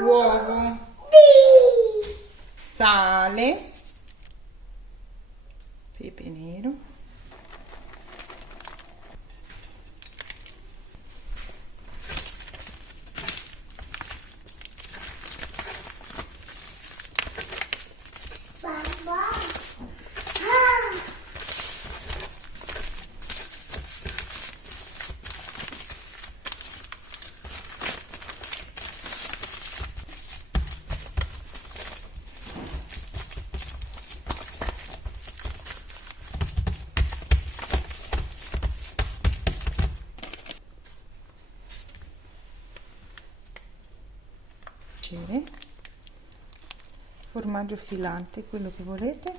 uovo, sale, pepe nero, formaggio filante, quello che volete,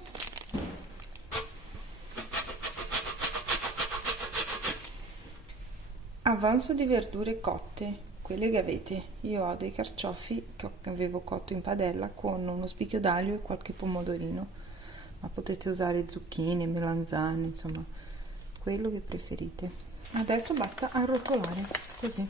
avanzo di verdure cotte, quelle che avete. Io ho dei carciofi che avevo cotto in padella con uno spicchio d'aglio e qualche pomodorino, ma potete usare zucchine, melanzane, insomma quello che preferite. Adesso basta arrotolare così.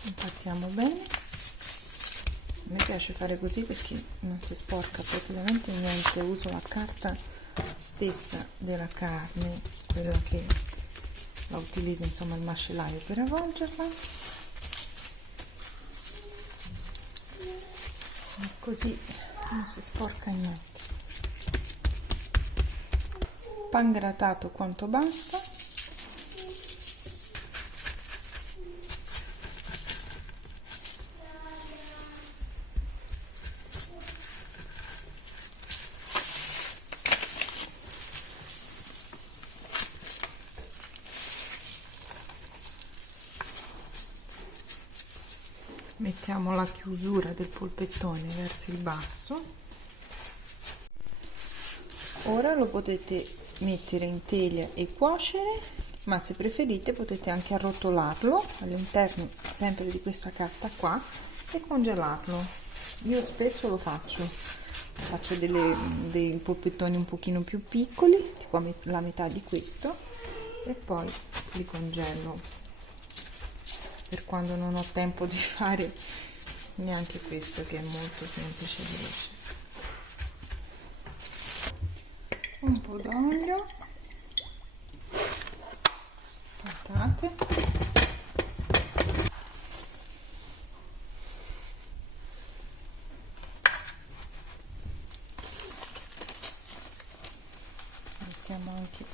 Compattiamo bene. A me piace fare così perché non si sporca praticamente niente. Uso la carta stessa della carne, quella che la utilizza insomma il macellaio per avvolgerla, e così non si sporca niente. Pangrattato quanto basta. Mettiamo la chiusura del polpettone verso il basso. Ora lo potete mettere in teglia e cuocere, ma se preferite potete anche arrotolarlo all'interno sempre di questa carta qua e congelarlo. Io spesso lo faccio dei polpettoni un pochino più piccoli, tipo la metà di questo, e poi li congelo per quando non ho tempo di fare neanche questo, che è molto semplice e veloce. Un po' d'olio, patate, mettiamo anche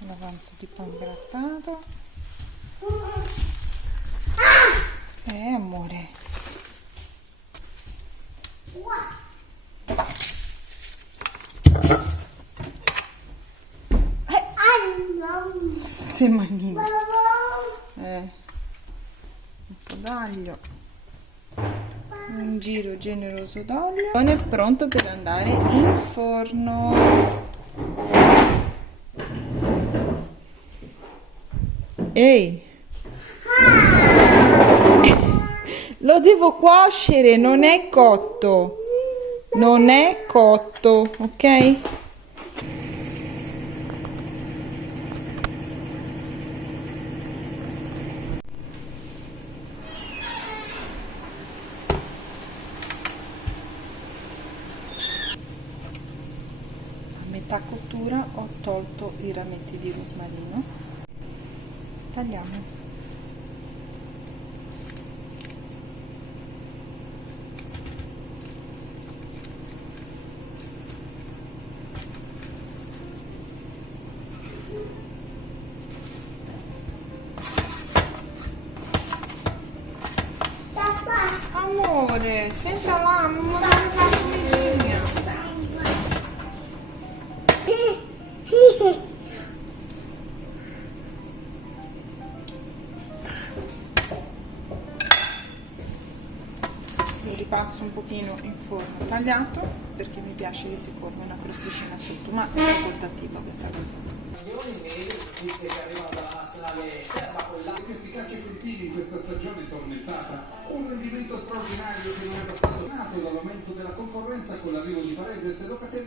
l'avanzo di pangrattato. Amore, queste manine, un po' d'aglio, un giro generoso d'olio, è pronto per andare in forno. Ehi, lo devo cuocere, non è cotto, non è cotto, ok? A metà cottura ho tolto i rametti di rosmarino. Tagliamo. Amore, senta là, mamma mia. Lo ripasso un pochino in forno tagliato perché mi piace che si formi una crosticina sotto, ma è facoltativa questa cosa. I più efficaci cultivi in questa stagione tormentata, un rendimento straordinario che non era stato nato dall'aumento della concorrenza con l'arrivo di Paredes e Locatelli.